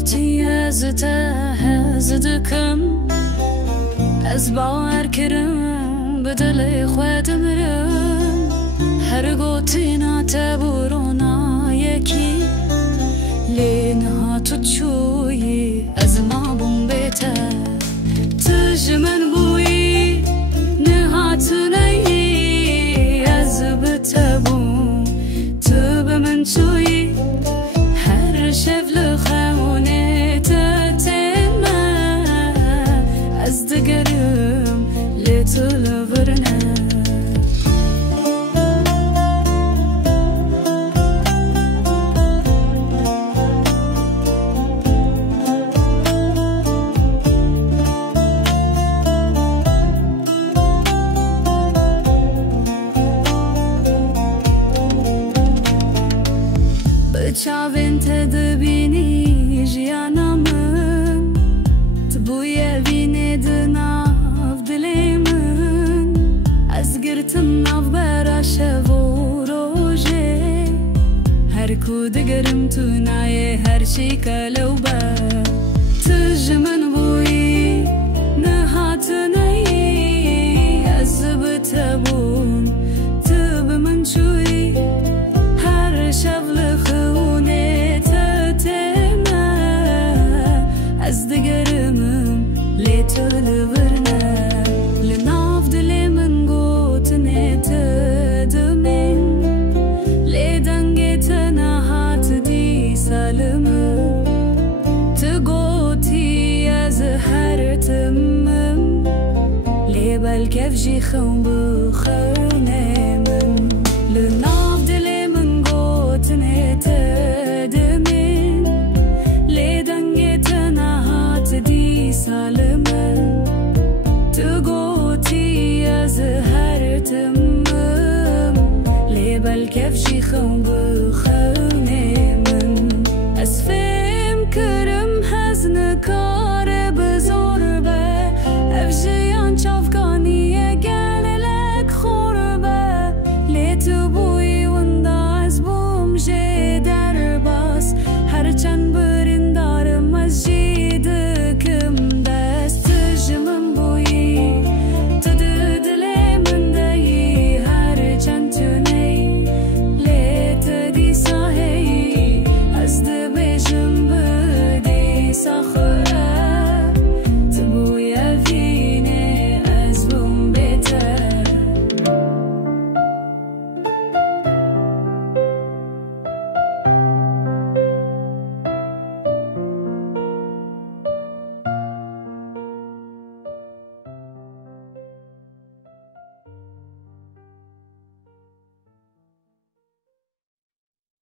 قوتي أزدكم أزبار كرم بدل خوات مرم هر قوتنا تبورونا يكي لينها تشوي أزما بومبيتا تجمن بوي نهاتني أزبتبو تبمن شوي هر شفل خوني تتما أزدقرم لتلفرنا شافين تدبيني جيانا من تبويا بيني دناف دلي من أزقرت الناف برا شافو روجي هركو دقرمتو ناي هرشي كالوبا تجمن بوي نهاتني أزبت أبون تبمن شوي هر شفل أزدقرمم لتلفرنا لناف دلي من قوتني تدمين لدنجتنا هات دي سالمم تقوتي أزهر تمم لبال كفجي خون بخونيمم لناف دلي من قوتني تدمين لدنجتنا دي سالمن تقوتي أزهر تمم لبال كفجي خون بخونيمم